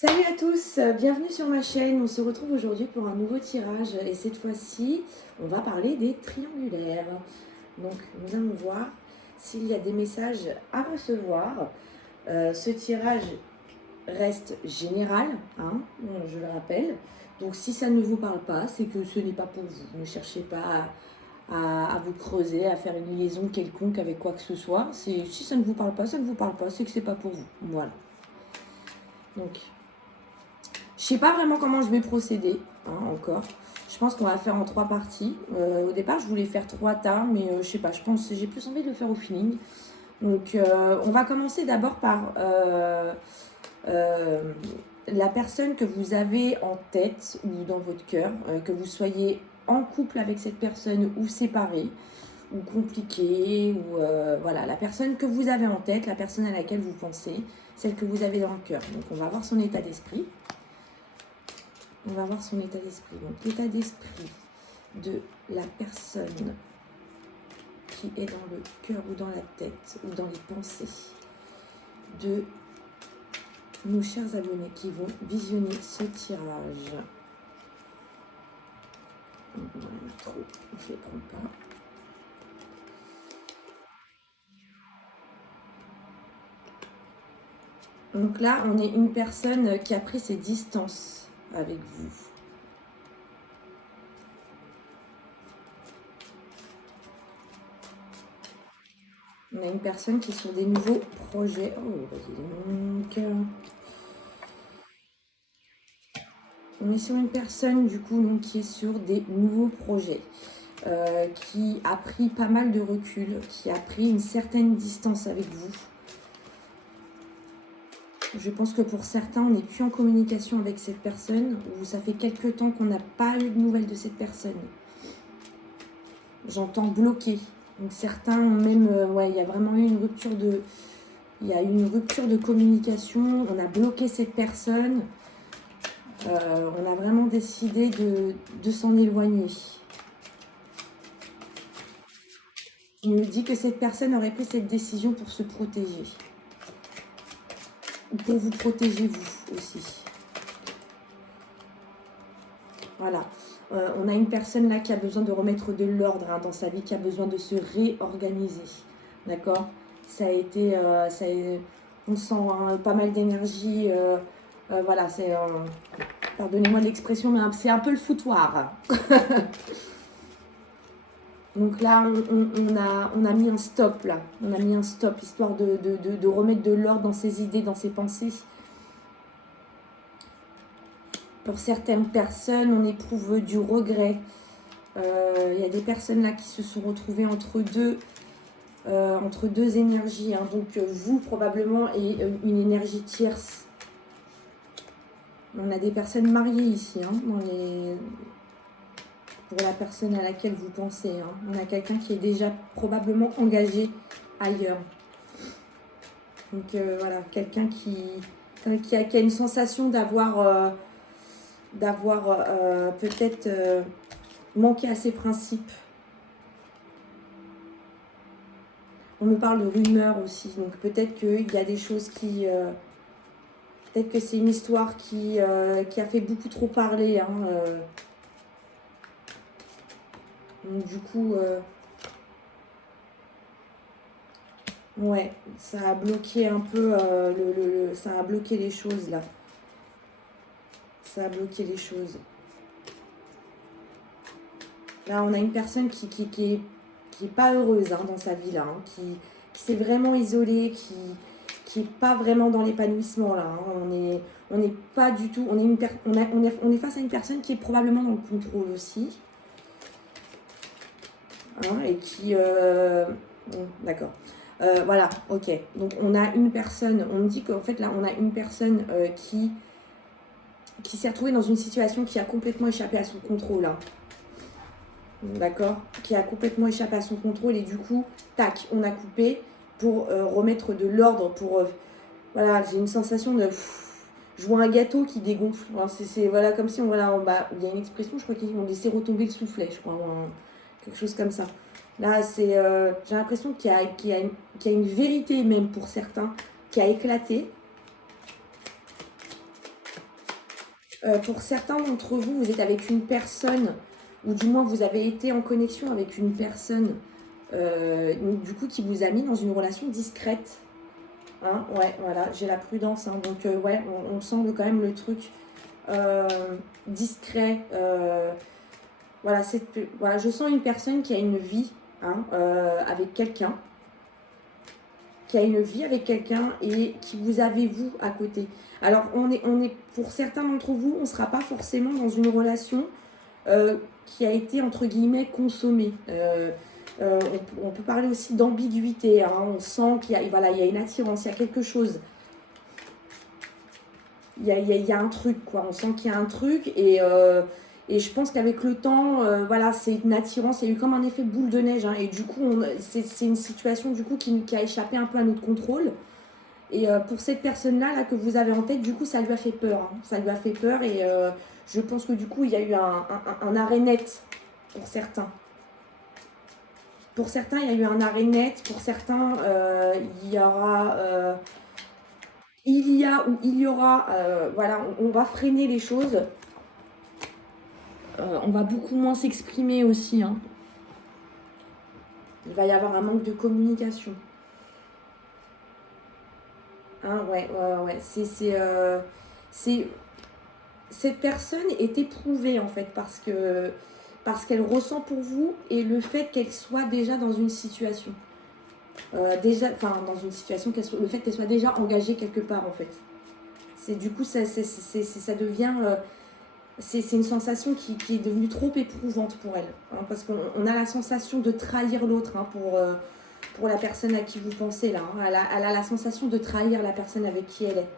Salut à tous, bienvenue sur ma chaîne. On se retrouve aujourd'hui pour un nouveau tirage et cette fois-ci, on va parler des triangulaires. Donc, nous allons voir s'il y a des messages à recevoir. Ce tirage reste général, hein, je le rappelle. Donc, si ça ne vous parle pas, c'est que ce n'est pas pour vous. Ne cherchez pas à vous creuser, à faire une liaison quelconque avec quoi que ce soit. Si ça ne vous parle pas, ça ne vous parle pas, c'est que c'est pas pour vous. Voilà. Donc, je sais pas vraiment comment je vais procéder, hein, encore. Je pense qu'on va faire en 3 parties. Au départ, je voulais faire 3 tas, mais je sais pas, je pense que j'ai plus envie de le faire au feeling. Donc, on va commencer d'abord par la personne que vous avez en tête ou dans votre cœur, que vous soyez en couple avec cette personne ou séparé ou compliqué, ou voilà, la personne que vous avez en tête, la personne à laquelle vous pensez, celle que vous avez dans le cœur. Donc, on va voir son état d'esprit. On va voir son état d'esprit. Donc, l'état d'esprit de la personne qui est dans le cœur ou dans la tête ou dans les pensées de nos chers abonnés qui vont visionner ce tirage. On en a trop, je ne les prends pas. Donc là, on est une personne qui a pris ses distances avec vous. On a une personne qui est sur des nouveaux projets. Oh, vas-y, mon cœur. On est sur une personne, du coup, donc, qui est sur des nouveaux projets, qui a pris pas mal de recul, qui a pris une certaine distance avec vous. Je pense que pour certains, on n'est plus en communication avec cette personne, ou ça fait quelques temps qu'on n'a pas eu de nouvelles de cette personne. J'entends bloqué. Donc certains ont même, ouais, il y a vraiment eu une rupture de... Il y a eu une rupture de communication, on a bloqué cette personne, on a vraiment décidé de s'en éloigner. Il me dit que cette personne aurait pris cette décision pour se protéger. Ou pour vous protéger vous aussi. Voilà. On a une personne là qui a besoin de remettre de l'ordre, hein, dans sa vie, qui a besoin de se réorganiser. D'accord ? Ça a été... on sent, hein, pas mal d'énergie. Voilà, c'est... pardonnez-moi de l'expression, mais c'est un peu le foutoir. Donc là, on a mis un stop, là. On a mis un stop, histoire de remettre de l'ordre dans ses idées, dans ses pensées. Pour certaines personnes, on éprouve du regret. Il y a des personnes là qui se sont retrouvées entre deux énergies, hein. Donc vous, probablement, et une énergie tierce. On a des personnes mariées ici, hein, pour la personne à laquelle vous pensez, hein. On a quelqu'un qui est déjà probablement engagé ailleurs. Donc voilà, quelqu'un qui a une sensation d'avoir peut-être manqué à ses principes. On me parle de rumeurs aussi, donc peut-être qu'il y a des choses qui... peut-être que c'est une histoire qui a fait beaucoup trop parler, hein. Donc du coup... ouais, ça a bloqué un peu, ça a bloqué les choses là. Ça a bloqué les choses. Là, on a une personne qui est pas heureuse, hein, dans sa vie là, hein, qui s'est vraiment isolée, qui est pas vraiment dans l'épanouissement là, hein. On n'est pas du tout, on est face à une personne qui est probablement dans le contrôle aussi, hein, et qui... d'accord. Voilà, ok. Donc on a une personne, on me dit qu'en fait là on a une personne qui s'est retrouvée dans une situation qui a complètement échappé à son contrôle, hein. D'accord, qui a complètement échappé à son contrôle et du coup, tac, on a coupé pour remettre de l'ordre, pour... voilà, j'ai une sensation de... je vois un gâteau qui dégonfle. Alors, c'est voilà, comme si on... Voilà, il y a une expression, je crois qu'ils vont laisser retomber le soufflet, je crois, quelque chose comme ça. Là, c'est, j'ai l'impression qu'il y a une vérité même pour certains qui a éclaté. Pour certains d'entre vous, vous êtes avec une personne, ou du moins vous avez été en connexion avec une personne, du coup, qui vous a mis dans une relation discrète. Hein, ouais, voilà, j'ai la prudence. Hein, donc, ouais, on sent quand même le truc discret. Voilà, voilà, je sens une personne qui a une vie hein, avec quelqu'un. Qui a une vie avec quelqu'un et qui vous avez vous à côté. Alors, pour certains d'entre vous, on ne sera pas forcément dans une relation qui a été, entre guillemets, consommée. On peut parler aussi d'ambiguïté. Hein, on sent qu'il y a, voilà, il y a une attirance, il y a quelque chose. Il y a un truc, quoi. On sent qu'il y a un truc et je pense qu'avec le temps, voilà, c'est une attirance. Il y a eu comme un effet boule de neige. Hein, et du coup, c'est une situation du coup qui a échappé un peu à notre contrôle. Et pour cette personne-là là, que vous avez en tête, du coup, ça lui a fait peur. Hein. Ça lui a fait peur et je pense que du coup, il y a eu un arrêt net pour certains. Pour certains, il y a eu un arrêt net. Pour certains, il y aura... il y a ou il y aura... voilà, on va freiner les choses. On va beaucoup moins s'exprimer aussi. Hein. Il va y avoir un manque de communication. Hein, ouais. Cette personne est éprouvée en fait parce qu'elle ressent pour vous et le fait qu'elle soit déjà dans une situation. Dans une situation, le fait qu'elle soit déjà engagée quelque part en fait. Du coup, ça devient... c'est une sensation qui est devenue trop éprouvante pour elle. Hein, parce qu'on a la sensation de trahir l'autre hein, pour la personne à qui vous pensez là. Hein. Elle a la sensation de trahir la personne avec qui elle est.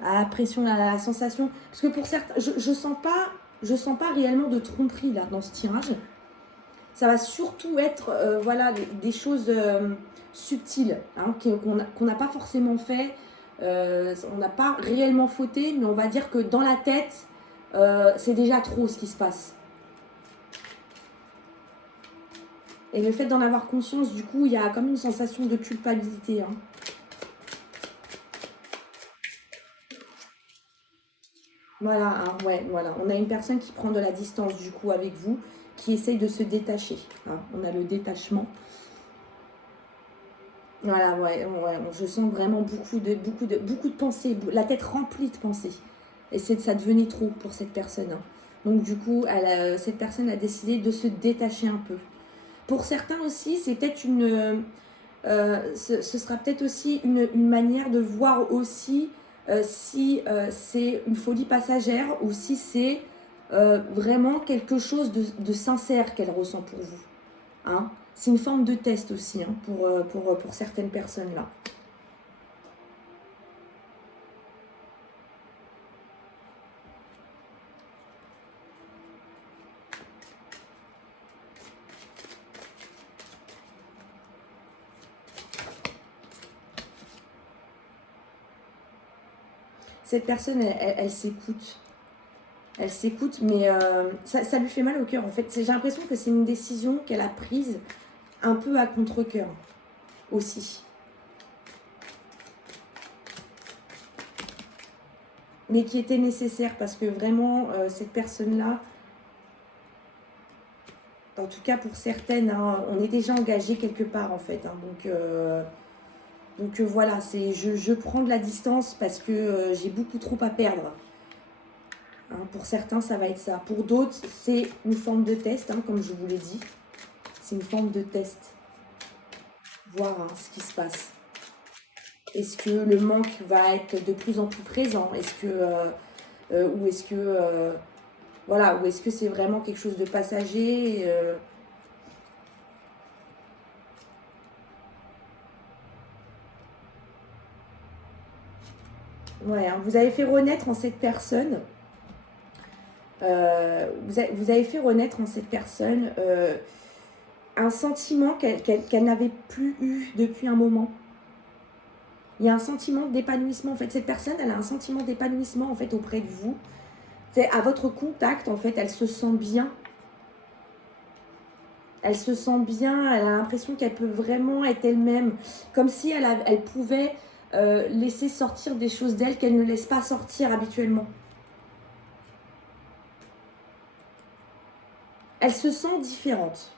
Elle a la pression, elle a la sensation... Parce que pour certains, je sens pas réellement de tromperie là dans ce tirage. Ça va surtout être voilà, des choses subtiles hein, qu'on n'a pas forcément fait. On n'a pas réellement fauté, mais on va dire que dans la tête, c'est déjà trop ce qui se passe. Et le fait d'en avoir conscience, du coup, il y a comme une sensation de culpabilité. Hein. Voilà, hein, ouais, voilà. On a une personne qui prend de la distance, du coup, avec vous, qui essaye de se détacher. Hein. On a le détachement. Voilà, ouais, je sens vraiment beaucoup de pensées, la tête remplie de pensées. Et ça devenait trop pour cette personne. Hein. Donc du coup, cette personne a décidé de se détacher un peu. Pour certains aussi, c'est peut-être ce sera peut-être aussi une manière de voir aussi si c'est une folie passagère ou si c'est vraiment quelque chose de sincère qu'elle ressent pour vous. Hein. C'est une forme de test aussi hein, pour certaines personnes là. Cette personne, elle s'écoute. Elle s'écoute, mais ça lui fait mal au cœur en fait. J'ai l'impression que c'est une décision qu'elle a prise un peu à contre-cœur aussi. Mais qui était nécessaire parce que vraiment, cette personne-là, en tout cas pour certaines, hein, on est déjà engagé quelque part en fait. Hein, donc voilà, je prends de la distance parce que j'ai beaucoup trop à perdre. Hein, pour certains, ça va être ça. Pour d'autres, c'est une forme de test, hein, comme je vous l'ai dit. C'est une forme de test. Voir hein, ce qui se passe. Est-ce que le manque va être de plus en plus présent? Est-ce que... ou est-ce que... voilà, ou est-ce que c'est vraiment quelque chose de passager Ouais, hein, vous avez fait renaître en cette personne... vous avez fait renaître en cette personne un sentiment qu'elle n'avait plus eu depuis un moment. Il y a un sentiment d'épanouissement. En fait, cette personne, elle a un sentiment d'épanouissement en fait auprès de vous. C'est à votre contact, en fait, elle se sent bien. Elle se sent bien, elle a l'impression qu'elle peut vraiment être elle-même. Comme si elle pouvait laisser sortir des choses d'elle qu'elle ne laisse pas sortir habituellement. Elle se sent différente.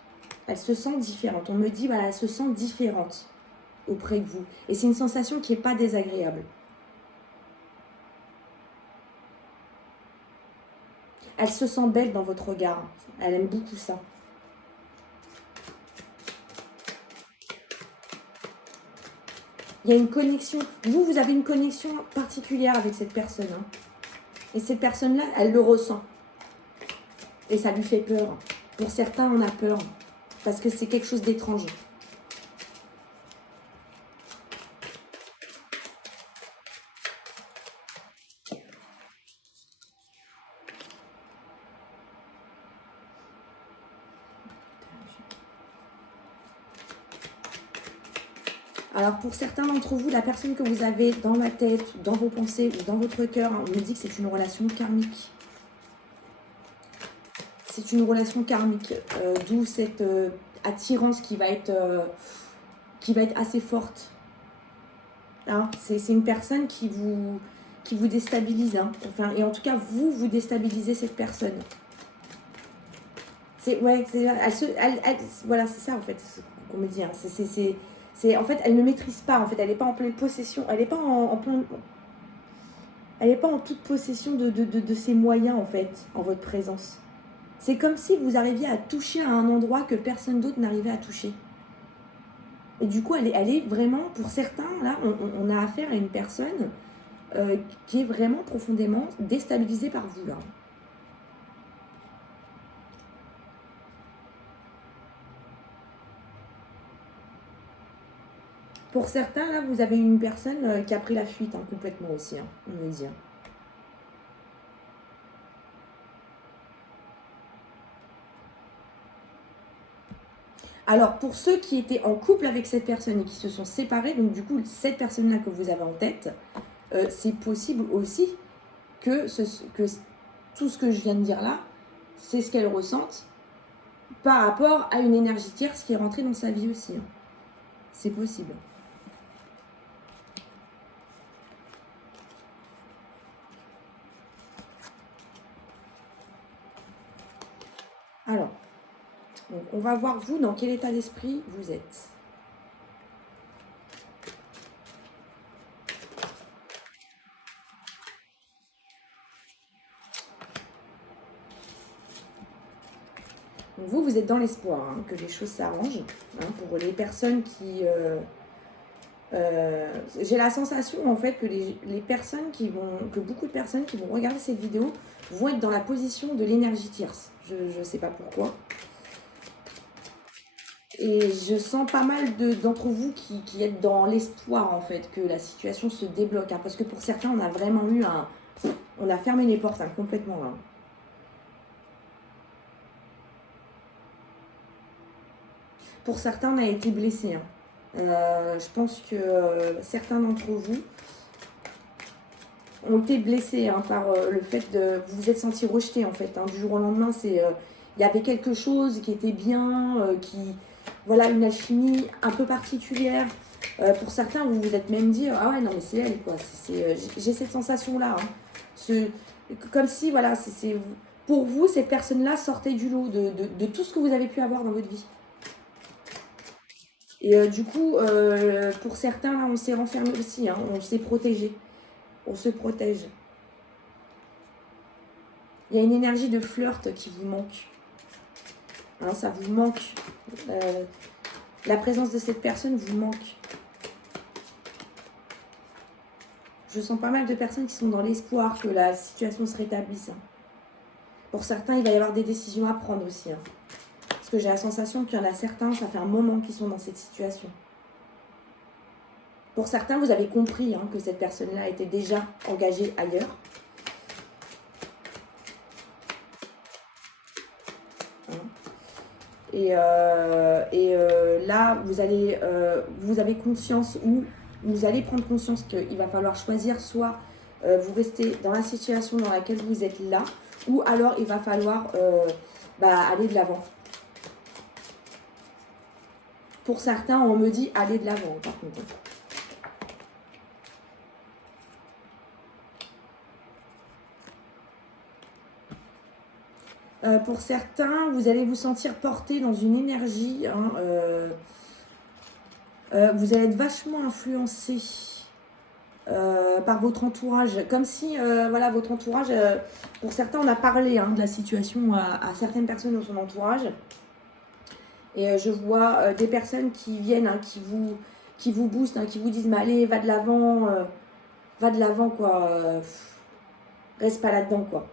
Elle se sent différente. On me dit, voilà, elle se sent différente auprès de vous. Et c'est une sensation qui n'est pas désagréable. Elle se sent belle dans votre regard. Elle aime beaucoup ça. Il y a une connexion. Vous avez une connexion particulière avec cette personne. Hein. Et cette personne-là, elle le ressent. Et ça lui fait peur. Pour certains, on a peur. Parce que c'est quelque chose d'étrange. Alors pour certains d'entre vous, la personne que vous avez dans la tête, dans vos pensées ou dans votre cœur, on me dit que c'est une relation karmique. C'est une relation karmique, d'où cette attirance qui va être assez forte. Hein, c'est une personne qui vous déstabilise. Hein. Enfin, et en tout cas, vous déstabilisez cette personne. Ouais, voilà, c'est ça en fait qu'on me dit. Hein. En fait, elle ne maîtrise pas. En fait, elle n'est pas en pleine possession. Elle n'est pas elle n'est pas en toute possession de ses moyens en fait, en votre présence. C'est comme si vous arriviez à toucher à un endroit que personne d'autre n'arrivait à toucher. Et du coup, elle est vraiment, pour certains, là, on a affaire à une personne qui est vraiment profondément déstabilisée par vous, là. Pour certains, là, vous avez une personne qui a pris la fuite, hein, complètement aussi, hein, on me dit. Alors, pour ceux qui étaient en couple avec cette personne et qui se sont séparés, donc du coup, cette personne-là que vous avez en tête, c'est possible aussi que tout ce que je viens de dire là, c'est ce qu'elle ressente par rapport à une énergie tierce qui est rentrée dans sa vie aussi. Hein. C'est possible. Alors, donc on va voir vous, dans quel état d'esprit vous êtes. Donc vous êtes dans l'espoir hein, que les choses s'arrangent. Hein, pour les personnes qui... j'ai la sensation en fait que les personnes que beaucoup de personnes qui vont regarder cette vidéo vont être dans la position de l'énergie tierce. Je ne sais pas pourquoi. Et je sens pas mal d'entre vous qui êtes dans l'espoir en fait que la situation se débloque. Hein, parce que pour certains, on a vraiment eu on a fermé les portes hein, complètement. Hein. Pour certains, on a été blessés. Hein. Je pense que certains d'entre vous ont été blessés hein, par le fait de vous vous êtes sentis rejetés en fait. Hein, du jour au lendemain, il y avait quelque chose qui était bien, voilà, une alchimie un peu particulière. Pour certains, vous vous êtes même dit ah ouais non mais c'est elle quoi. J'ai cette sensation là. Hein. Comme si voilà, pour vous cette personne-là sortait du lot de tout ce que vous avez pu avoir dans votre vie. Et du coup, pour certains, là, on s'est renfermé aussi, hein, on s'est protégé. On se protège. Il y a une énergie de flirt qui vous manque. Hein, ça vous manque. La présence de cette personne vous manque. Je sens pas mal de personnes qui sont dans l'espoir que la situation se rétablisse. Hein. Pour certains, il va y avoir des décisions à prendre aussi. Hein. Parce que j'ai la sensation qu'il y en a certains, ça fait un moment qu'ils sont dans cette situation. Pour certains, vous avez compris hein, que cette personne-là était déjà engagée ailleurs. Hein. Et là, vous avez conscience ou vous allez prendre conscience qu'il va falloir choisir soit vous restez dans la situation dans laquelle vous êtes là, ou alors il va falloir aller de l'avant. Pour certains, on me dit aller de l'avant, par contre. Pour certains, vous allez vous sentir porté dans une énergie. Hein, vous allez être vachement influencé par votre entourage. Comme si, voilà, votre entourage, pour certains, on a parlé de la situation à certaines personnes dans son entourage. Et je vois des personnes qui viennent, qui vous boostent, qui vous disent, mais allez, va de l'avant, quoi. Reste pas là-dedans, quoi.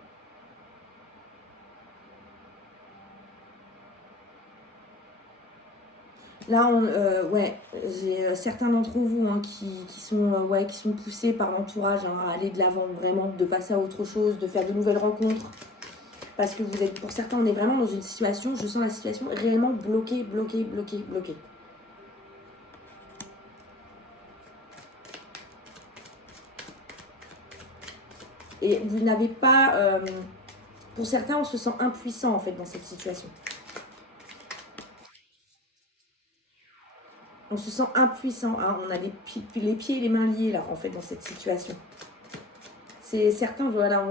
Là, ouais, j'ai certains d'entre vous qui sont poussés par l'entourage à aller de l'avant, vraiment, de passer à autre chose, de faire de nouvelles rencontres. Parce que vous êtes, pour certains, on est vraiment dans une situation, je sens la situation réellement bloquée, bloquée, bloquée, bloquée. Et vous n'avez pas... pour certains, on se sent impuissant, en fait, dans cette situation. On se sent impuissant, on a les pieds et les mains liés, là, en fait, dans cette situation. C'est certains, voilà,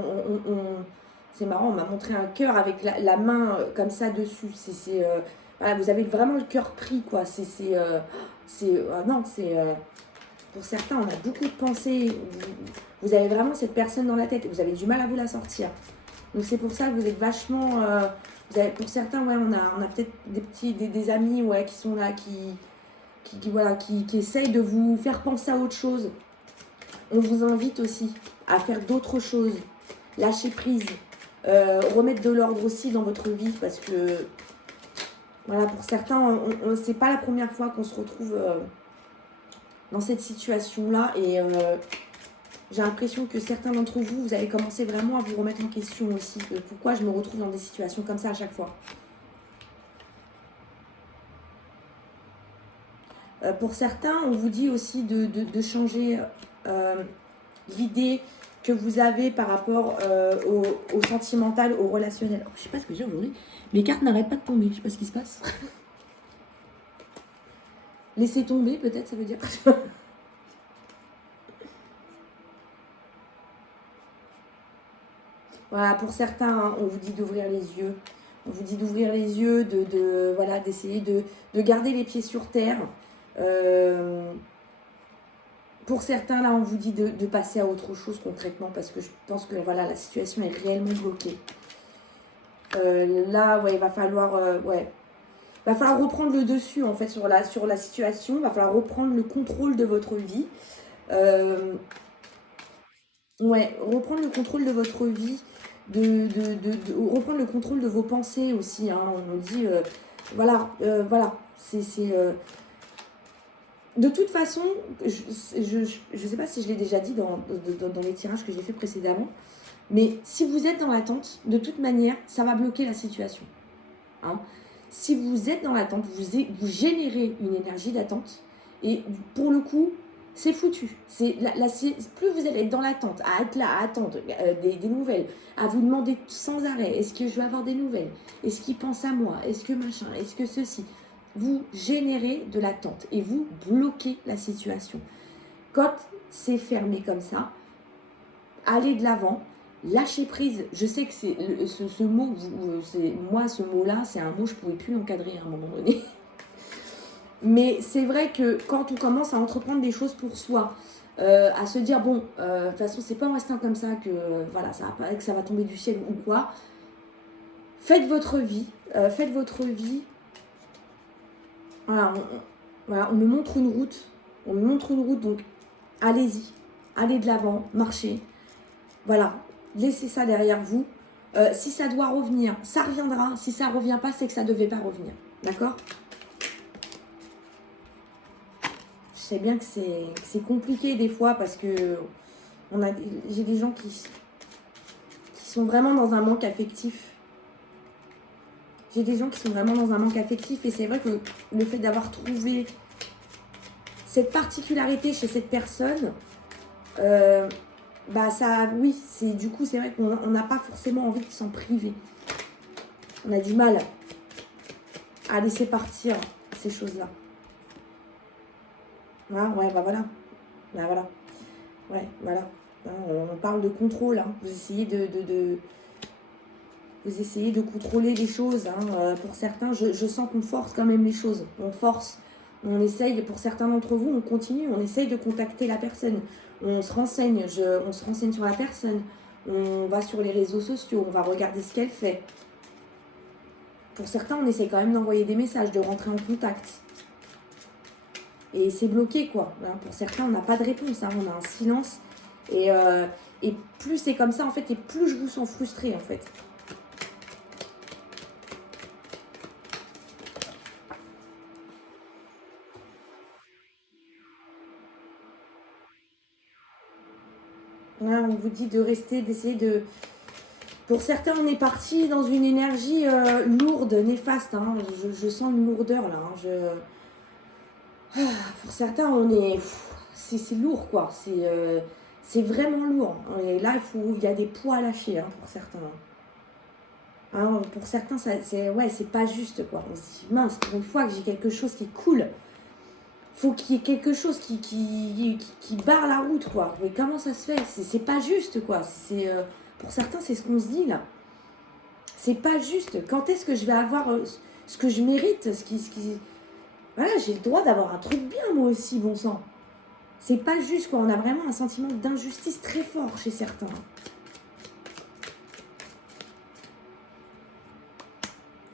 c'est marrant, on m'a montré un cœur avec la main comme ça dessus. Voilà, vous avez vraiment le cœur pris, quoi. Non, pour certains, on a beaucoup de pensées. Vous avez vraiment cette personne dans la tête. Vous avez du mal à vous la sortir. Donc c'est pour ça que vous êtes vachement... pour certains, ouais, on a peut-être des amis, ouais, qui sont là, qui essayent de vous faire penser à autre chose. On vous invite aussi à faire d'autres choses. Lâcher prise. Remettre de l'ordre aussi dans votre vie, parce que voilà, pour certains, c'est pas la première fois qu'on se retrouve dans cette situation-là, et j'ai l'impression que certains d'entre vous, vous allez commencer vraiment à vous remettre en question aussi. Pourquoi je me retrouve dans des situations comme ça à chaque fois. Pour certains, on vous dit aussi de changer l'idée que vous avez par rapport au sentimental, au relationnel. Alors, je sais pas ce que j'ai aujourd'hui. Mes cartes n'arrêtent pas de tomber. Je sais pas ce qui se passe. Laisser tomber, peut-être, ça veut dire. Voilà, pour certains, on vous dit d'ouvrir les yeux. On vous dit d'ouvrir les yeux, voilà, d'essayer de garder les pieds sur terre. Pour certains, là, on vous dit de passer à autre chose concrètement, parce que je pense que voilà, la situation est réellement bloquée. Là, ouais, il va falloir, va falloir reprendre le dessus en fait sur la situation. Il va falloir reprendre le contrôle de votre vie. Ouais, reprendre le contrôle de votre vie, reprendre le contrôle de vos pensées aussi. On dit, voilà, de toute façon, je ne sais pas si je l'ai déjà dit dans les tirages que j'ai fait précédemment, mais si vous êtes dans l'attente, de toute manière, ça va bloquer la situation. Si vous êtes dans l'attente, vous générez une énergie d'attente, et pour le coup, c'est foutu. Plus vous allez être dans l'attente, à être là, à attendre des nouvelles, à vous demander sans arrêt, est-ce que je vais avoir des nouvelles? Est-ce qu'il pense à moi? Est-ce que machin? Est-ce que ceci? Vous générez de l'attente et vous bloquez la situation. Quand c'est fermé comme ça, allez de l'avant, lâchez prise. Je sais que c'est ce mot, moi ce mot-là, c'est un mot, je ne pouvais plus l'encadrer à un moment donné. Mais c'est vrai que quand on commence à entreprendre des choses pour soi, à se dire, bon, de toute façon, c'est pas en restant comme ça que, voilà, que ça va tomber du ciel ou quoi. Faites votre vie. Voilà, on me montre une route. Donc allez-y. Allez de l'avant, marchez. Voilà, laissez ça derrière vous. Si ça doit revenir, ça reviendra. Si ça ne revient pas, c'est que ça ne devait pas revenir. D'accord ? Je sais bien que c'est compliqué des fois, parce que j'ai des gens qui sont vraiment dans un manque affectif. Et c'est vrai que le fait d'avoir trouvé cette particularité chez cette personne, c'est vrai qu'on n'a pas forcément envie de s'en priver. On a du mal à laisser partir ces choses-là. Voilà. Ouais, voilà. On parle de contrôle. Vous essayez Vous essayez de contrôler les choses. Hein. Pour certains, je sens qu'on force quand même les choses. On force. On essaye, pour certains d'entre vous, on continue. On essaye de contacter la personne. On se renseigne. On se renseigne sur la personne. On va sur les réseaux sociaux. On va regarder ce qu'elle fait. Pour certains, on essaye quand même d'envoyer des messages, de rentrer en contact. Et c'est bloqué, quoi. Hein. Pour certains, on n'a pas de réponse. Hein. On a un silence. Et plus c'est comme ça, en fait, et plus je vous sens frustré, en fait. Hein, on vous dit de rester, d'essayer de... Pour certains, on est parti dans une énergie lourde, néfaste. Hein. Je sens une lourdeur, là. Hein. Pour certains, on est... C'est lourd, quoi. C'est vraiment lourd. Et là, il y a des poids à lâcher, hein, pour certains. Hein, pour certains, c'est pas juste, quoi. On se dit, mince, pour une fois que j'ai quelque chose qui coule, faut qu'il y ait quelque chose qui barre la route, quoi. Mais comment ça se fait? C'est pas juste, quoi. Pour certains, c'est ce qu'on se dit, là. C'est pas juste. Quand est-ce que je vais avoir ce que je mérite, Voilà, j'ai le droit d'avoir un truc bien, moi aussi, bon sang. C'est pas juste, quoi. On a vraiment un sentiment d'injustice très fort chez certains.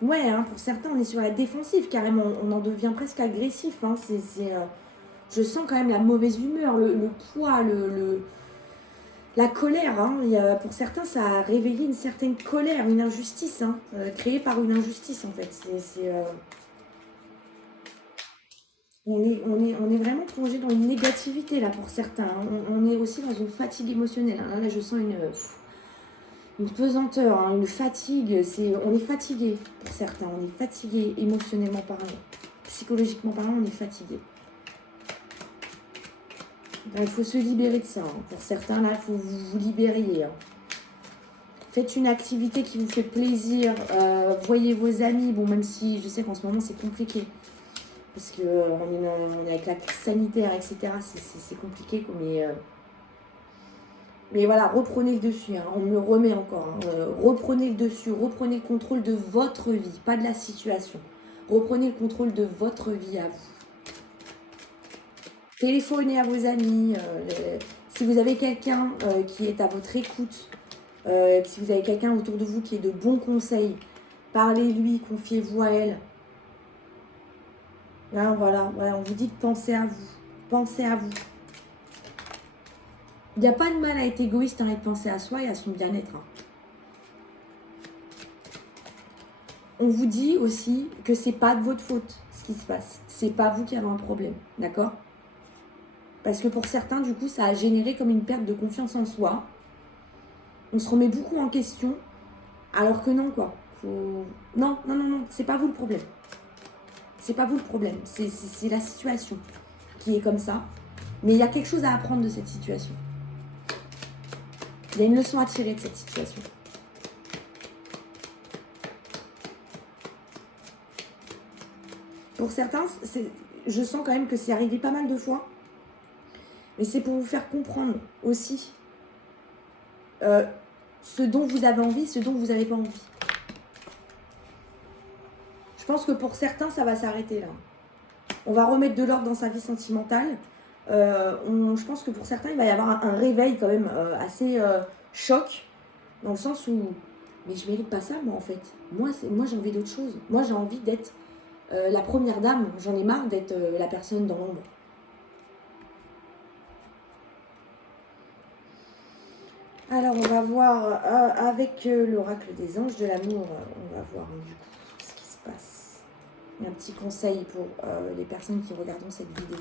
Ouais, hein, pour certains, on est sur la défensive, carrément. On en devient presque agressif. Hein. Je sens quand même la mauvaise humeur, le poids, la colère. Hein. Pour certains, ça a réveillé une certaine colère, une injustice, hein, créée par une injustice, en fait. On est vraiment plongé dans une négativité, là, pour certains. Hein. On est aussi dans une fatigue émotionnelle. Hein. Là, je sens une pesanteur, hein, une fatigue. On est fatigué pour certains. On est fatigué émotionnellement parlant. Psychologiquement parlant, on est fatigué. Il faut se libérer de ça. Hein. Pour certains, là, il faut vous libérer. Hein. Faites une activité qui vous fait plaisir. Voyez vos amis. Bon, même si je sais qu'en ce moment, c'est compliqué. Parce qu'on est avec la crise sanitaire, etc. C'est compliqué. Mais voilà, reprenez le dessus. Hein. On me remet encore. Hein. Reprenez le dessus. Reprenez le contrôle de votre vie, pas de la situation. Reprenez le contrôle de votre vie à vous. Téléphonez à vos amis, si vous avez quelqu'un qui est à votre écoute, si vous avez quelqu'un autour de vous qui est de bons conseils, parlez-lui, confiez-vous à elle. Là, voilà, on vous dit de penser à vous. Pensez à vous. Il n'y a pas de mal à être égoïste et de penser à soi et à son bien-être. Hein. On vous dit aussi que c'est pas de votre faute ce qui se passe. C'est pas vous qui avez un problème, d'accord ? Parce que pour certains, du coup, ça a généré comme une perte de confiance en soi. On se remet beaucoup en question, alors que non, quoi. Non, c'est pas vous le problème. C'est pas vous le problème, c'est la situation qui est comme ça. Mais il y a quelque chose à apprendre de cette situation. Il y a une leçon à tirer de cette situation. Pour certains, je sens quand même que c'est arrivé pas mal de fois. Mais c'est pour vous faire comprendre aussi ce dont vous avez envie, ce dont vous n'avez pas envie. Je pense que pour certains, ça va s'arrêter là. On va remettre de l'ordre dans sa vie sentimentale. Je pense que pour certains, il va y avoir un réveil quand même assez choc, dans le sens où, mais je mérite pas ça, moi, en fait. Moi j'ai envie d'autre chose. Moi, j'ai envie d'être la première dame. J'en ai marre d'être la personne dans l'ombre. Alors, on va voir avec l'oracle des anges de l'amour, on va voir du coup ce qui se passe. Un petit conseil pour les personnes qui regardent cette vidéo.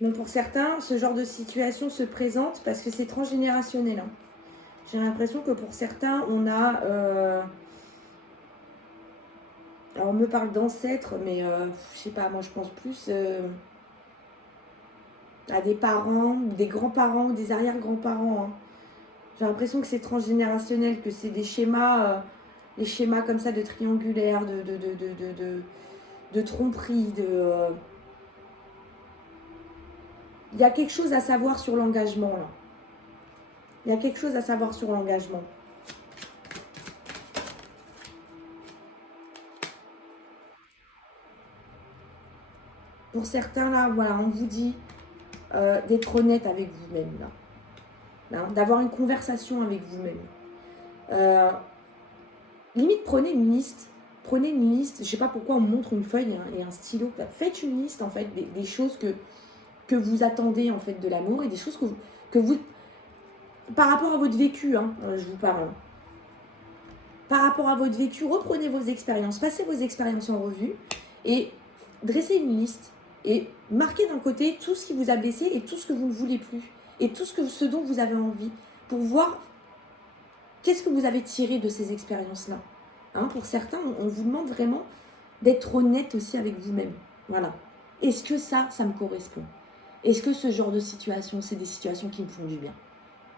Donc pour certains, ce genre de situation se présente parce que c'est transgénérationnel. Hein. J'ai l'impression que pour certains, on a... Alors on me parle d'ancêtres, mais je sais pas, moi je pense plus à des parents, ou des grands-parents, ou des arrière-grands-parents. Hein. J'ai l'impression que c'est transgénérationnel, que c'est des schémas, les schémas comme ça de triangulaire, de tromperie, il y a quelque chose à savoir sur l'engagement, là. Il y a quelque chose à savoir sur l'engagement. Pour certains, là, voilà, on vous dit d'être honnête avec vous-même, là. D'avoir une conversation avec vous-même. Limite, prenez une liste. Prenez une liste. Je ne sais pas pourquoi on me montre une feuille et un stylo. Faites une liste, en fait, des choses que vous attendez, en fait, de l'amour et des choses que vous par rapport à votre vécu, hein, je vous parle. Par rapport à votre vécu, reprenez vos expériences, passez vos expériences en revue et dressez une liste et marquez d'un côté tout ce qui vous a blessé et tout ce que vous ne voulez plus et tout ce dont vous avez envie pour voir qu'est-ce que vous avez tiré de ces expériences-là. Hein, pour certains, on vous demande vraiment d'être honnête aussi avec vous-même. Voilà. Est-ce que ça me correspond? Est-ce que ce genre de situation, c'est des situations qui me font du bien?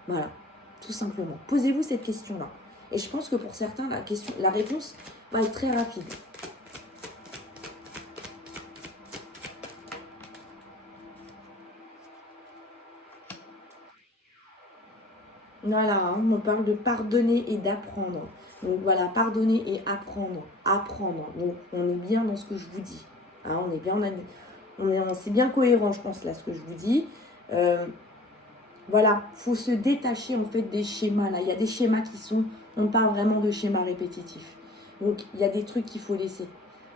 Voilà, tout simplement. Posez-vous cette question-là. Et je pense que pour certains, la réponse va être très rapide. Voilà, hein, on parle de pardonner et d'apprendre. Donc voilà, pardonner et apprendre. Apprendre. Donc on est bien dans ce que je vous dis. Hein, on est bien, c'est bien cohérent, je pense, là, ce que je vous dis. Voilà, il faut se détacher en fait des schémas là. Il y a des schémas on parle vraiment de schémas répétitifs. Donc il y a des trucs qu'il faut laisser.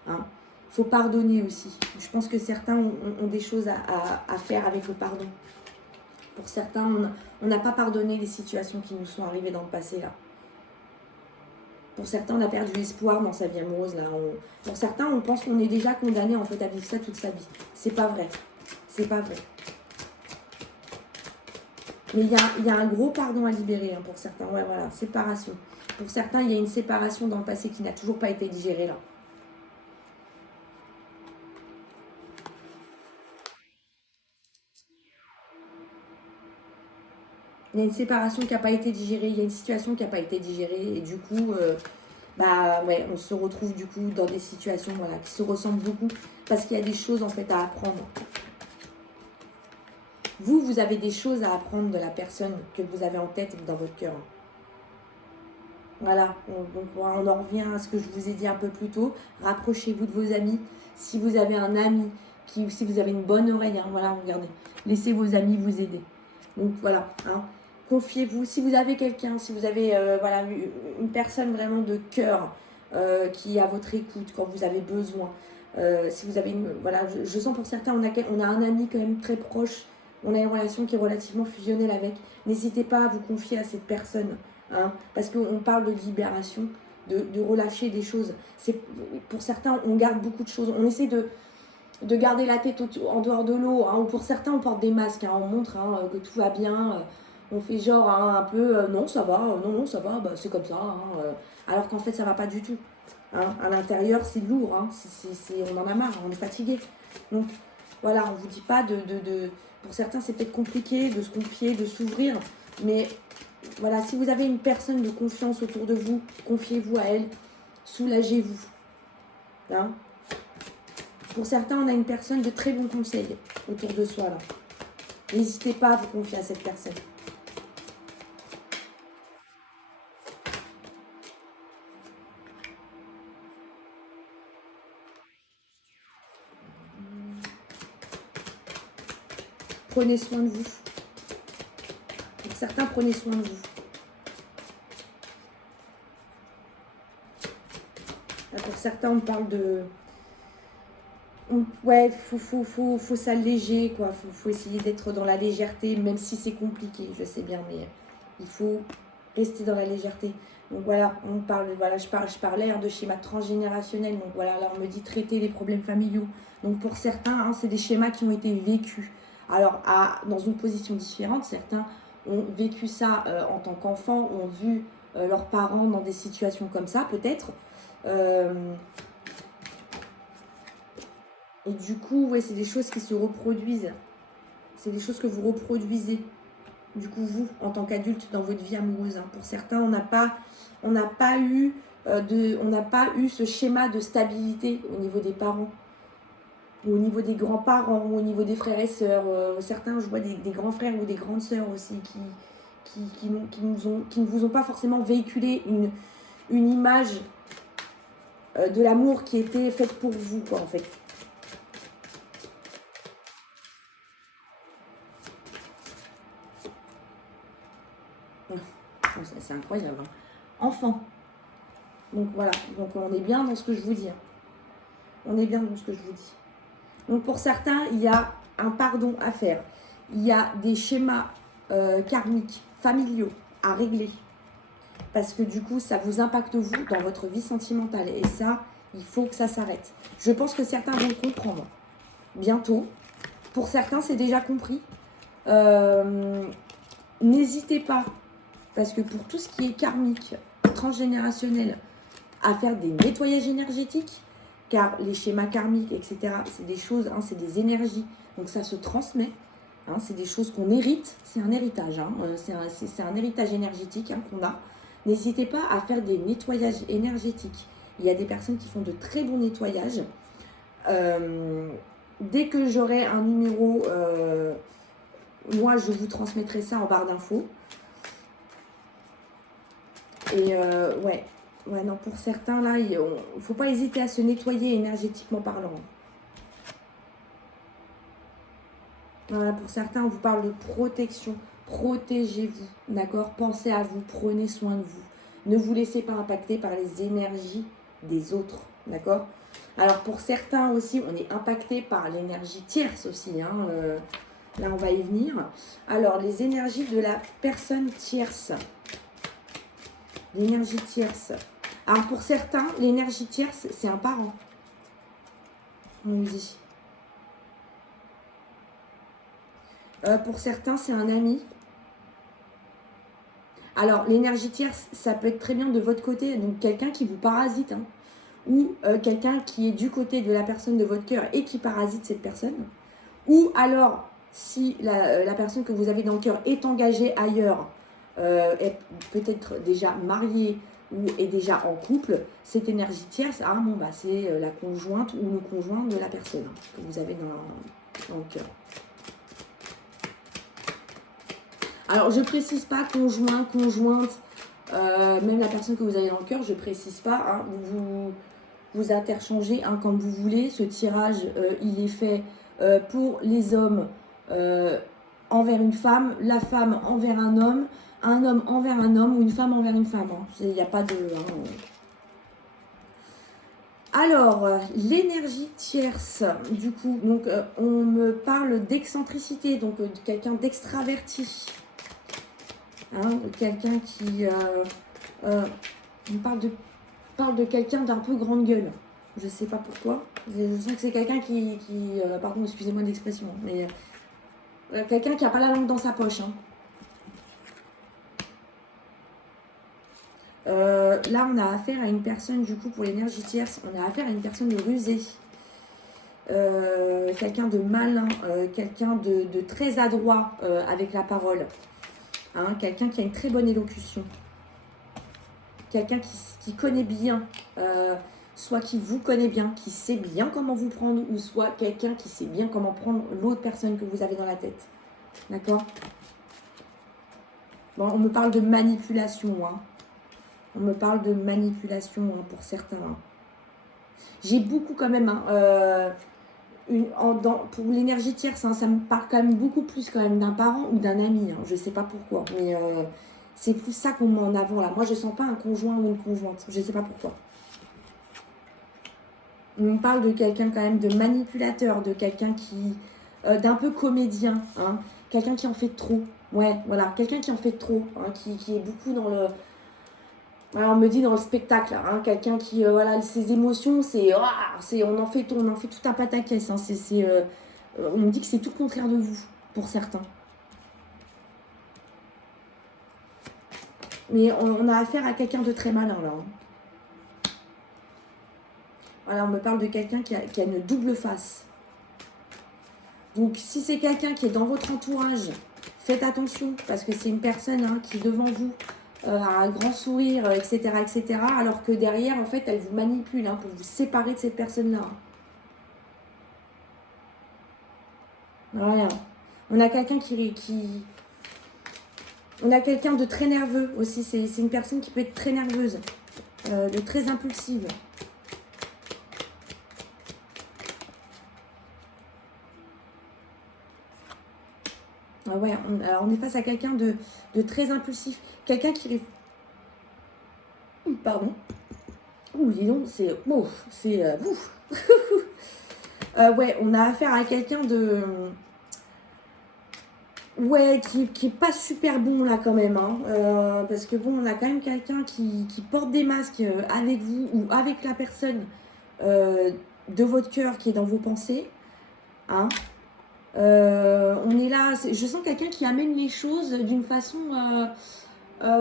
Hein. Il faut pardonner aussi. Je pense que certains ont des choses à faire avec le pardon. Pour certains, on n'a pas pardonné les situations qui nous sont arrivées dans le passé là. Pour certains, on a perdu l'espoir dans sa vie amoureuse là. Pour certains, on pense qu'on est déjà condamné en fait à vivre ça toute sa vie. C'est pas vrai. C'est pas vrai. Mais il y a un gros pardon à libérer hein, pour certains. Ouais, voilà, séparation. Pour certains, il y a une séparation dans le passé qui n'a toujours pas été digérée là. Il y a une séparation qui n'a pas été digérée, il y a une situation qui n'a pas été digérée. Et du coup, ouais, on se retrouve du coup dans des situations voilà, qui se ressemblent beaucoup. Parce qu'il y a des choses en fait à apprendre. Vous avez des choses à apprendre de la personne que vous avez en tête dans votre cœur. Voilà, on en revient à ce que je vous ai dit un peu plus tôt. Rapprochez-vous de vos amis. Si vous avez un ami, si vous avez une bonne oreille, hein, voilà, regardez. Laissez vos amis vous aider. Donc voilà, hein, confiez-vous. Si vous avez quelqu'un, si vous avez voilà, une personne vraiment de cœur qui est à votre écoute quand vous avez besoin. Si vous avez voilà, je sens pour certains, on a un ami quand même très proche. On a une relation qui est relativement fusionnelle avec. N'hésitez pas à vous confier à cette personne. Hein, parce qu'on parle de libération, de relâcher des choses. Pour certains, on garde beaucoup de choses. On essaie de garder la tête en dehors de l'eau. Hein, ou pour certains, on porte des masques. Hein, on montre que tout va bien. On fait genre un peu non, ça va, non, ça va, bah, c'est comme ça. Hein, alors qu'en fait, ça va pas du tout. Hein, à l'intérieur, c'est lourd. Hein, on en a marre, on est fatigué. Donc voilà, on ne vous dit pas Pour certains, c'est peut-être compliqué de se confier, de s'ouvrir. Mais voilà, si vous avez une personne de confiance autour de vous, confiez-vous à elle, soulagez-vous. Hein. Pour certains, on a une personne de très bons conseils autour de soi. Là. N'hésitez pas à vous confier à cette personne. Prenez soin de vous. Pour certains, prenez soin de vous. Là, pour certains, on parle de... Ouais, faut s'alléger, quoi. Faut essayer d'être dans la légèreté, même si c'est compliqué, je sais bien, mais il faut rester dans la légèreté. Donc voilà, on parle, voilà, je parlais de schémas transgénérationnels. Donc voilà, là on me dit traiter les problèmes familiaux. Donc pour certains, hein, c'est des schémas qui ont été vécus. Alors dans une position différente, certains ont vécu ça en tant qu'enfants, ont vu leurs parents dans des situations comme ça, peut-être. Et du coup, ouais, c'est des choses qui se reproduisent. C'est des choses que vous reproduisez. Du coup, vous, en tant qu'adulte, dans votre vie amoureuse. Hein. Pour certains, on n'a pas eu ce schéma de stabilité au niveau des parents. ou au niveau des grands-parents, ou au niveau des frères et sœurs. Certains, je vois des grands frères ou des grandes sœurs aussi qui ne vous ont pas forcément véhiculé une image de l'amour qui était faite pour vous, quoi, en fait. C'est incroyable. Hein. Enfant. Donc voilà, donc on est bien dans ce que je vous dis. Hein. On est bien dans ce que je vous dis. Donc pour certains, il y a un pardon à faire. Il y a des schémas karmiques, familiaux à régler. Parce que du coup, ça vous impacte vous dans votre vie sentimentale. Et ça, il faut que ça s'arrête. Je pense que certains vont le comprendre bientôt. Pour certains, c'est déjà compris. N'hésitez pas, parce que pour tout ce qui est karmique, transgénérationnel, à faire des nettoyages énergétiques, car les schémas karmiques, etc., c'est des choses, hein, c'est des énergies, donc ça se transmet, hein, c'est des choses qu'on hérite, c'est un héritage, hein, c'est un héritage énergétique hein, qu'on a. N'hésitez pas à faire des nettoyages énergétiques. Il y a des personnes qui font de très bons nettoyages. Dès que j'aurai un numéro, moi je vous transmettrai ça en barre d'infos. Et ouais, non, pour certains, là, il ne faut pas hésiter à se nettoyer énergétiquement parlant. Voilà, pour certains, on vous parle de protection. Protégez-vous, d'accord? Pensez à vous, prenez soin de vous. Ne vous laissez pas impacter par les énergies des autres, d'accord? Alors, pour certains aussi, on est impacté par l'énergie tierce aussi, hein, là, on va y venir. Alors, les énergies de la personne tierce. L'énergie tierce. Alors pour certains, l'énergie tierce, c'est un parent. On nous dit. Pour certains, c'est un ami. Alors l'énergie tierce, ça peut être très bien de votre côté, donc quelqu'un qui vous parasite, hein, ou quelqu'un qui est du côté de la personne de votre cœur et qui parasite cette personne. Ou alors, si la personne que vous avez dans le cœur est engagée ailleurs, est peut-être déjà mariée, ou est déjà en couple, cette énergie tierce, ah bon, bah, c'est la conjointe ou le conjoint de la personne hein, que vous avez dans le cœur. Alors, je ne précise pas conjoint, conjointe, même la personne que vous avez dans le cœur, je ne précise pas, hein, vous interchangez hein, comme vous voulez. Ce tirage, il est fait pour les hommes envers une femme, la femme envers un homme envers un homme ou une femme envers une femme. Il n'y a pas de... Alors, l'énergie tierce, du coup, donc on me parle d'excentricité, donc de quelqu'un d'extraverti. Hein, quelqu'un qui... on parle de quelqu'un d'un peu grande gueule. Je ne sais pas pourquoi. Je sens que c'est quelqu'un qui pardon, excusez-moi d'expression, mais quelqu'un qui n'a pas la langue dans sa poche. Hein. Là, on a affaire à une personne, du coup, pour l'énergie tierce, on a affaire à une personne de rusée, quelqu'un de malin, quelqu'un de très adroit avec la parole, hein, quelqu'un qui a une très bonne élocution, quelqu'un qui connaît bien, soit qui vous connaît bien, qui sait bien comment vous prendre, ou soit quelqu'un qui sait bien comment prendre l'autre personne que vous avez dans la tête. D'accord? Bon, on me parle de manipulation, hein. On me parle de manipulation hein, pour certains. Hein. J'ai beaucoup quand même, hein, pour l'énergie tierce, hein, ça me parle quand même beaucoup plus quand même d'un parent ou d'un ami. Hein, je ne sais pas pourquoi, mais c'est plus ça qu'on met en avant là. Moi, je ne sens pas un conjoint ou une conjointe. Je ne sais pas pourquoi. On me parle de quelqu'un quand même de manipulateur, de quelqu'un qui... d'un peu comédien, hein, quelqu'un qui en fait trop. Ouais, voilà, quelqu'un qui en fait trop, hein, qui est beaucoup dans le... Voilà, on me dit dans le spectacle, hein, quelqu'un qui, voilà, ses émotions, on en fait tout un pataquès. Hein, on me dit que c'est tout le contraire de vous, pour certains. Mais on a affaire à quelqu'un de très malin, là. Hein. Voilà, on me parle de quelqu'un qui a une double face. Donc, si c'est quelqu'un qui est dans votre entourage, faites attention, parce que c'est une personne hein, qui, devant vous, a un grand sourire, etc., alors que derrière, en fait, elle vous manipule hein, pour vous séparer de cette personne-là. Voilà. On a quelqu'un on a quelqu'un de très nerveux aussi. C'est une personne qui peut être très nerveuse, de très impulsive. Ah ouais, alors on est face à quelqu'un de très impulsif. Quelqu'un qui... Pardon. Ouh, dis donc, c'est... Ouf, c'est... ouf. Ouais, on a affaire à quelqu'un de... Ouais, qui est pas super bon là quand même. Hein. Parce que bon, on a quand même quelqu'un qui porte des masques avec vous ou avec la personne de votre cœur qui est dans vos pensées. Hein. On est là, je sens quelqu'un qui amène les choses d'une façon... je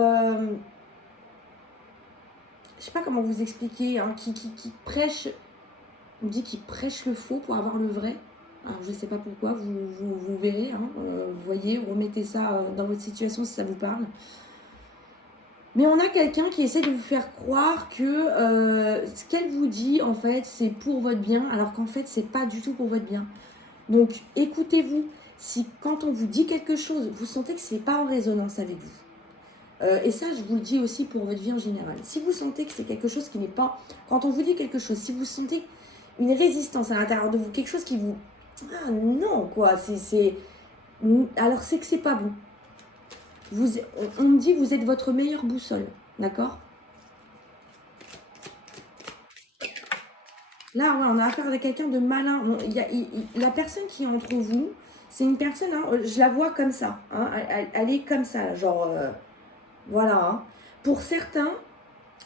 sais pas comment vous expliquer, hein, qui prêche... On dit qu'il prêche le faux pour avoir le vrai. Alors, je ne sais pas pourquoi, vous verrez, hein, vous voyez, remettez ça dans votre situation si ça vous parle. Mais on a quelqu'un qui essaie de vous faire croire que ce qu'elle vous dit, en fait, c'est pour votre bien, alors qu'en fait, c'est pas du tout pour votre bien. Donc, écoutez-vous. Si quand on vous dit quelque chose, vous sentez que c'est pas en résonance avec vous. Et ça, je vous le dis aussi pour votre vie en général. Si vous sentez que c'est quelque chose qui n'est pas... Quand on vous dit quelque chose, si vous sentez une résistance à l'intérieur de vous, quelque chose qui vous... Ah non, quoi, c'est... Alors c'est que c'est pas bon. On me dit vous êtes votre meilleure boussole, d'accord? Là, ouais, on a affaire à quelqu'un de malin. La personne qui est entre vous, c'est une personne, hein, je la vois comme ça. Hein, elle est comme ça, genre... voilà. Hein. Pour certains,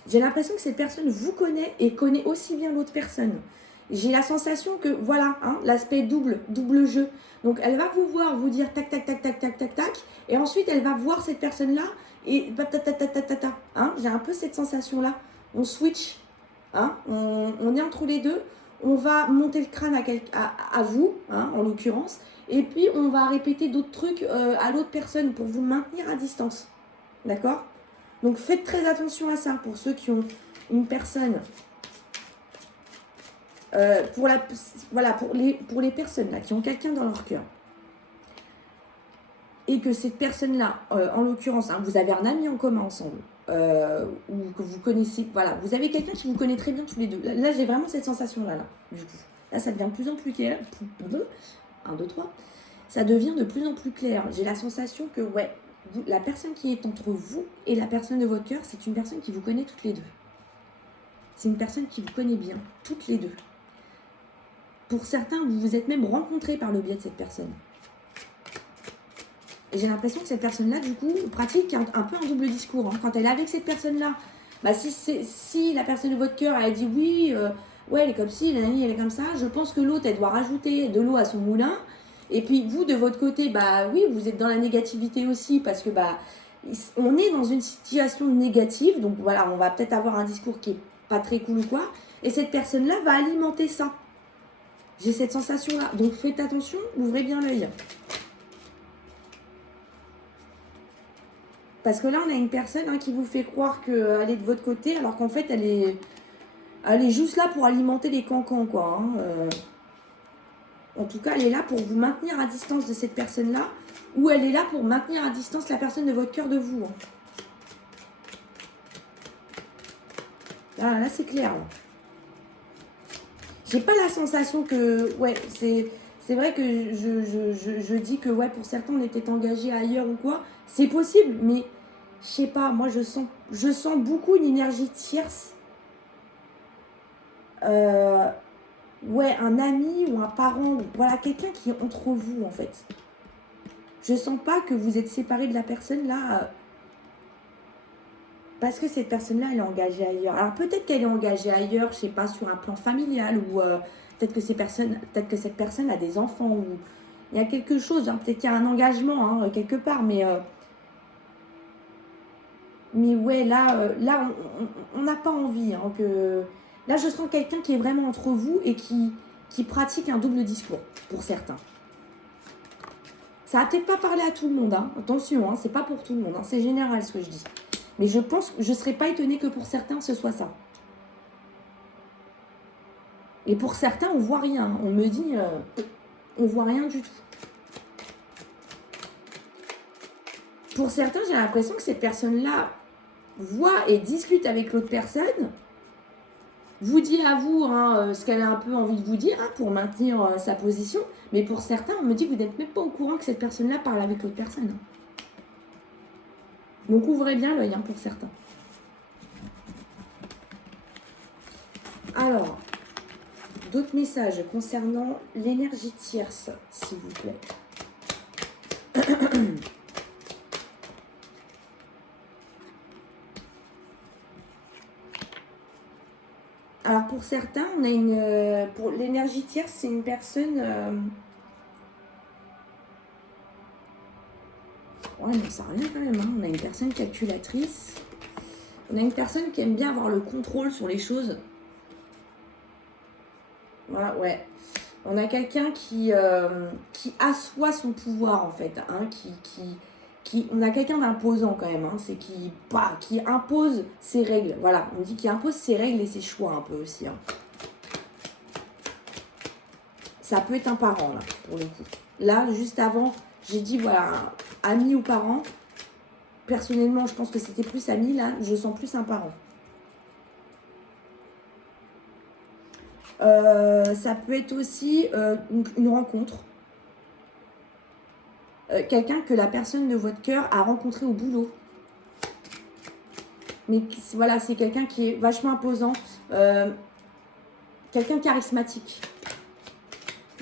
j'ai l'impression que cette personne vous connaît et connaît aussi bien l'autre personne. J'ai la sensation que, voilà, hein, l'aspect double jeu. Donc, elle va vous voir, vous dire tac, tac, tac, tac, tac, tac, tac. Et ensuite, elle va voir cette personne-là et hein, j'ai un peu cette sensation-là. On switch, hein, on est entre les deux. On va monter le crâne à vous, hein, en l'occurrence. Et puis, on va répéter d'autres trucs à l'autre personne pour vous maintenir à distance. D'accord ? Donc, faites très attention à ça pour ceux qui ont une personne... pour les personnes là, qui ont quelqu'un dans leur cœur et que cette personne-là, en l'occurrence, hein, vous avez un ami en commun ensemble ou que vous connaissez, voilà, vous avez quelqu'un qui vous connaît très bien tous les deux. Là j'ai vraiment cette sensation-là, du coup. Là, ça devient de plus en plus clair. 1, 2, 3. Ça devient de plus en plus clair. J'ai la sensation que, ouais, la personne qui est entre vous et la personne de votre cœur, c'est une personne qui vous connaît toutes les deux. C'est une personne qui vous connaît bien, toutes les deux. Pour certains, vous vous êtes même rencontrés par le biais de cette personne. Et j'ai l'impression que cette personne-là, du coup, pratique un peu un double discours. Hein. Quand elle est avec cette personne-là, bah si la personne de votre cœur, elle dit oui, ouais, elle est comme ci, elle est comme ça, je pense que l'autre, elle doit rajouter de l'eau à son moulin. Et puis vous, de votre côté, bah oui, vous êtes dans la négativité aussi, parce que bah on est dans une situation négative. Donc voilà, on va peut-être avoir un discours qui est pas très cool ou quoi. Et cette personne-là va alimenter ça. J'ai cette sensation-là. Donc faites attention, ouvrez bien l'œil. Parce que là, on a une personne hein, qui vous fait croire qu'elle est de votre côté, alors qu'en fait, elle est juste là pour alimenter les cancans, quoi. Hein. En tout cas, elle est là pour vous maintenir à distance de cette personne-là, ou elle est là pour maintenir à distance la personne de votre cœur de vous. Hein. Là c'est clair. Là. J'ai pas la sensation que... Ouais, c'est vrai que je dis que ouais, pour certains, on était engagés ailleurs ou quoi. C'est possible, mais je sais pas, moi, je sens beaucoup une énergie tierce. Ouais, un ami ou un parent, voilà, quelqu'un qui est entre vous, en fait. Je sens pas que vous êtes séparés de la personne, là, parce que cette personne-là, elle est engagée ailleurs. Alors, peut-être qu'elle est engagée ailleurs, je sais pas, sur un plan familial, ou peut-être que cette personne a des enfants, ou il y a quelque chose, hein, peut-être qu'il y a un engagement, hein, quelque part, mais ouais, là on n'a pas envie, hein, que... Là, je sens quelqu'un qui est vraiment entre vous et qui pratique un double discours, pour certains. Ça va peut-être pas parler à tout le monde, hein. Attention, hein, c'est pas pour tout le monde, hein, c'est général ce que je dis. Mais je pense, je serais pas étonnée que pour certains, ce soit ça. Et pour certains, on voit rien. On me dit, on voit rien du tout. Pour certains, j'ai l'impression que cette personne-là voit et discute avec l'autre personne, vous dit à vous ce qu'elle a un peu envie de vous dire pour maintenir sa position, mais pour certains, on me dit que vous n'êtes même pas au courant que cette personne-là parle avec l'autre personne. Donc ouvrez bien l'œil pour certains. Alors, d'autres messages concernant l'énergie tierce, s'il vous plaît. Alors pour certains, on a pour l'énergie tierce, c'est une personne. Ouais, mais ça revient quand même. On a une personne calculatrice. On a une personne qui aime bien avoir le contrôle sur les choses. Voilà, ouais. On a quelqu'un qui assoit son pouvoir en fait, on a quelqu'un d'imposant quand même, c'est qui impose ses règles. Voilà, on dit qu'il impose ses règles et ses choix un peu aussi. Ça peut être un parent là, pour le coup. Là, juste avant, j'ai dit voilà, ami ou parent. Personnellement, je pense que c'était plus ami. Là, je sens plus un parent. Ça peut être aussi une rencontre. Quelqu'un que la personne de votre cœur a rencontré au boulot. Mais voilà, c'est quelqu'un qui est vachement imposant. Quelqu'un de charismatique.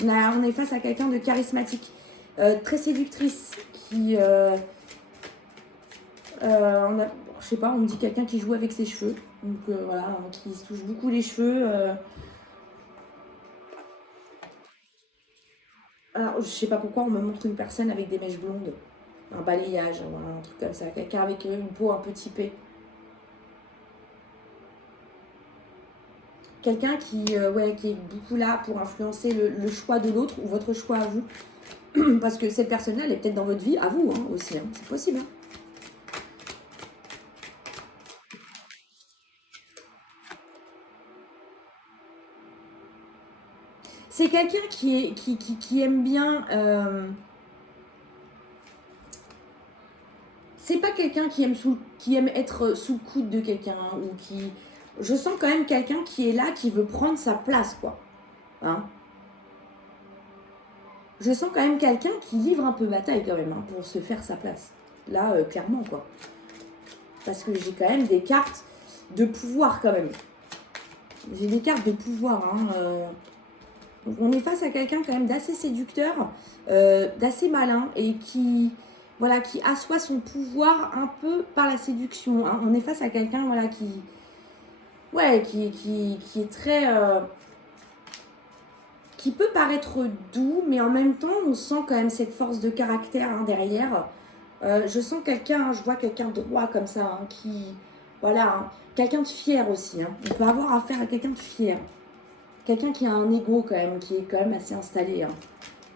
On est face à quelqu'un de charismatique. Très séductrice. Qui... je sais pas, on me dit quelqu'un qui joue avec ses cheveux. Donc voilà, qui se touche beaucoup les cheveux. Alors, je sais pas pourquoi on me montre une personne avec des mèches blondes. Un balayage, voilà, un truc comme ça. Quelqu'un avec une peau un peu typée. Quelqu'un qui est beaucoup là pour influencer le choix de l'autre ou votre choix à vous. Parce que cette personne-là, elle est peut-être dans votre vie, à vous aussi. C'est possible. C'est quelqu'un qui aime bien... c'est pas quelqu'un qui aime être sous le coude de quelqu'un ou qui... Je sens quand même quelqu'un qui est là, qui veut prendre sa place, quoi. Je sens quand même quelqu'un qui livre un peu bataille quand même pour se faire sa place. Là, clairement, quoi. Parce que j'ai quand même des cartes de pouvoir quand même. J'ai des cartes de pouvoir. Donc on est face à quelqu'un quand même d'assez séducteur, d'assez malin et qui assoit son pouvoir un peu par la séduction. On est face à quelqu'un qui est très... qui peut paraître doux, mais en même temps, on sent quand même cette force de caractère derrière. Je sens quelqu'un, je vois quelqu'un droit comme ça, quelqu'un de fier aussi. On peut avoir affaire à quelqu'un de fier. Quelqu'un qui a un ego quand même, qui est quand même assez installé.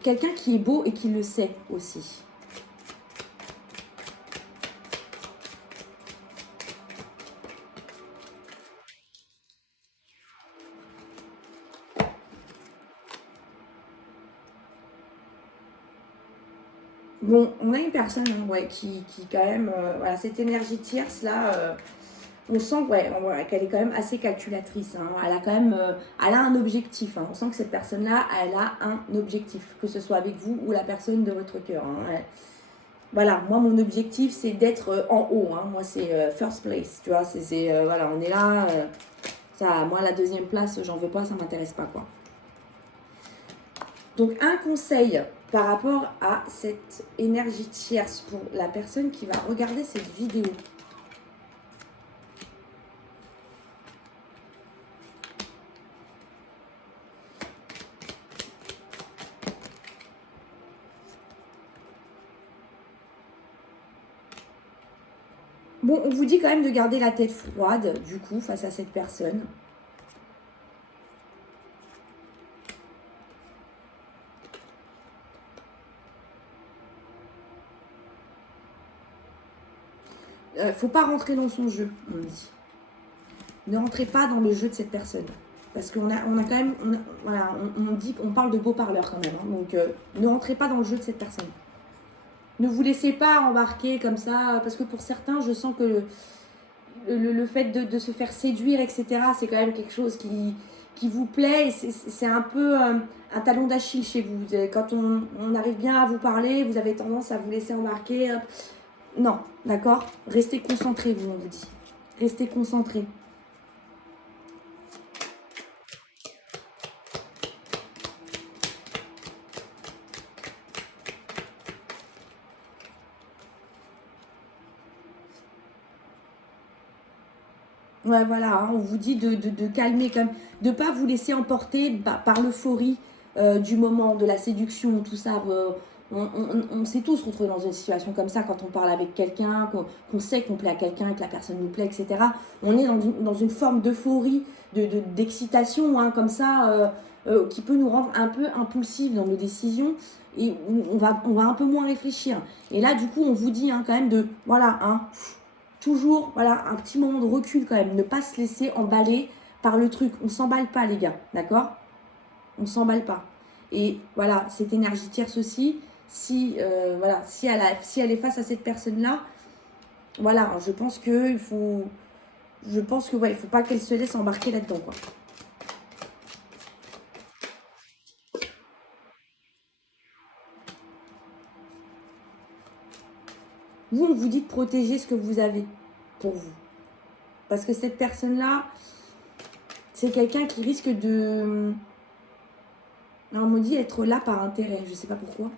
Quelqu'un qui est beau et qui le sait aussi. Bon, on a une personne qui quand même, cette énergie tierce là, on sent qu'elle est quand même assez calculatrice. Elle a quand même, elle a un objectif. On sent que cette personne-là, elle a un objectif, que ce soit avec vous ou la personne de votre cœur. Voilà, moi mon objectif c'est d'être en haut. Moi c'est first place, tu vois. On est là. Moi la deuxième place, j'en veux pas, ça m'intéresse pas quoi. Donc un conseil par rapport à cette énergie tierce pour la personne qui va regarder cette vidéo. Bon, on vous dit quand même de garder la tête froide, du coup, face à cette personne. Faut pas rentrer dans son jeu, on dit. Ne rentrez pas dans le jeu de cette personne. Parce qu'on a quand même... on dit qu'on parle de beau parleur quand même. Donc, ne rentrez pas dans le jeu de cette personne. Ne vous laissez pas embarquer comme ça, parce que pour certains, je sens que le fait de se faire séduire, etc., c'est quand même quelque chose qui vous plaît. C'est un peu un talon d'Achille chez vous. Quand on arrive bien à vous parler, vous avez tendance à vous laisser embarquer. Hop. Non, d'accord? Restez concentrés, vous, on vous dit. Restez concentrés. Ouais, voilà, hein, on vous dit de calmer quand même, de ne pas vous laisser emporter par l'euphorie du moment, de la séduction, tout ça. On s'est tous retrouvés dans une situation comme ça quand on parle avec quelqu'un, qu'on sait qu'on plaît à quelqu'un, que la personne nous plaît, etc. On est dans une forme d'euphorie, d'excitation, hein, comme ça, qui peut nous rendre un peu impulsifs dans nos décisions et on va un peu moins réfléchir. Et là, du coup, on vous dit hein, quand même de, voilà, hein, toujours, voilà, un petit moment de recul quand même. Ne pas se laisser emballer par le truc. On s'emballe pas, les gars, d'accord? On s'emballe pas. Et voilà, cette énergie tierce aussi, voilà, si elle est face à cette personne-là, voilà, je pense que il faut, ouais, il faut pas qu'elle se laisse embarquer là-dedans, quoi. Vous, on vous dit de protéger ce que vous avez pour vous. Parce que cette personne-là, c'est quelqu'un qui risque de... Alors, on me dit être là par intérêt, je sais pas pourquoi.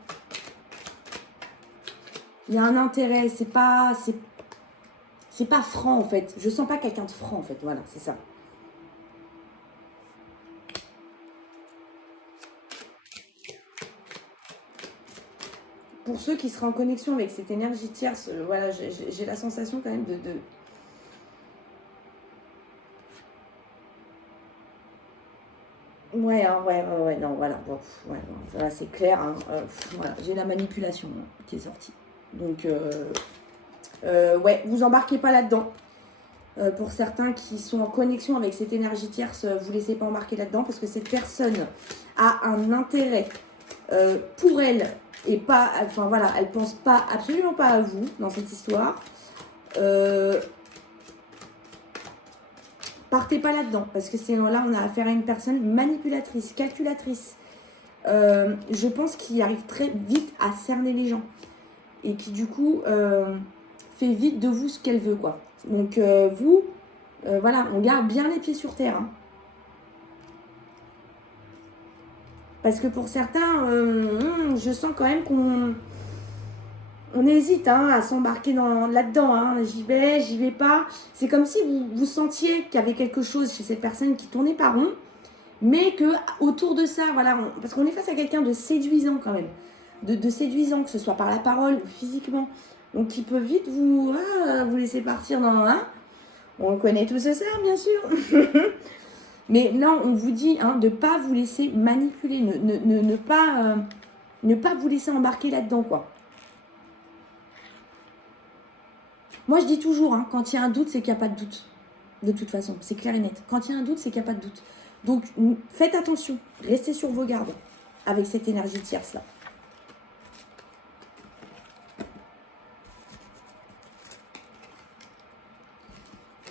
Il y a un intérêt, c'est pas franc en fait. Je sens pas quelqu'un de franc en fait, voilà, c'est ça. Pour ceux qui seraient en connexion avec cette énergie tierce, voilà, j'ai la sensation quand même de... Ouais, hein, ouais, non, voilà, bon, ouais, bon, voilà, c'est clair, hein, voilà, j'ai la manipulation hein, qui est sortie. Donc, ouais, vous embarquez pas là-dedans. Pour certains qui sont en connexion avec cette énergie tierce, vous laissez pas embarquer là-dedans parce que cette personne a un intérêt pour elle et pas, enfin voilà, elle pense pas, absolument pas à vous dans cette histoire. Partez pas là-dedans parce que là on a affaire à une personne manipulatrice, calculatrice. Je pense qu'il arrive très vite à cerner les gens et qui du coup fait vite de vous ce qu'elle veut quoi. Donc vous, voilà, on garde bien les pieds sur terre. Hein. Parce que pour certains, je sens quand même qu'on hésite hein, à s'embarquer là-dedans. Hein. J'y vais pas. C'est comme si vous sentiez qu'il y avait quelque chose chez cette personne qui tournait pas rond, mais que autour de ça, voilà, parce qu'on est face à quelqu'un de séduisant quand même, de séduisant, que ce soit par la parole ou physiquement. Donc il peut vite vous laisser partir dans un. On connaît tous ça, bien sûr. Mais là, on vous dit hein, de ne pas vous laisser manipuler, ne pas vous laisser embarquer là-dedans, quoi. Moi, je dis toujours, hein, quand il y a un doute, c'est qu'il n'y a pas de doute. De toute façon, c'est clair et net. Quand il y a un doute, c'est qu'il n'y a pas de doute. Donc, faites attention. Restez sur vos gardes avec cette énergie tierce-là.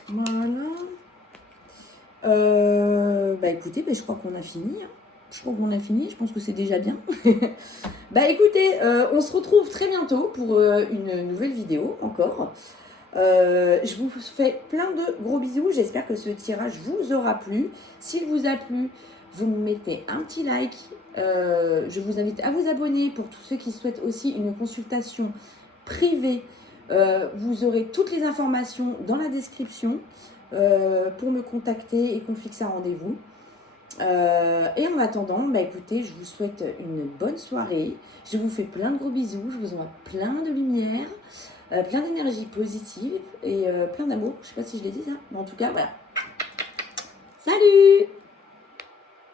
Voilà. Bah écoutez, je crois qu'on a fini. Hein. Je pense que c'est déjà bien. Bah écoutez, on se retrouve très bientôt pour une nouvelle vidéo encore. Je vous fais plein de gros bisous. J'espère que ce tirage vous aura plu. S'il vous a plu, vous me mettez un petit like. Je vous invite à vous abonner pour tous ceux qui souhaitent aussi une consultation privée. Vous aurez toutes les informations dans la description pour me contacter et qu'on fixe un rendez-vous. Et en attendant, bah écoutez, je vous souhaite une bonne soirée. Je vous fais plein de gros bisous. Je vous envoie plein de lumière, plein d'énergie positive et plein d'amour. Je sais pas si je l'ai dit ça, mais en tout cas, voilà. Salut!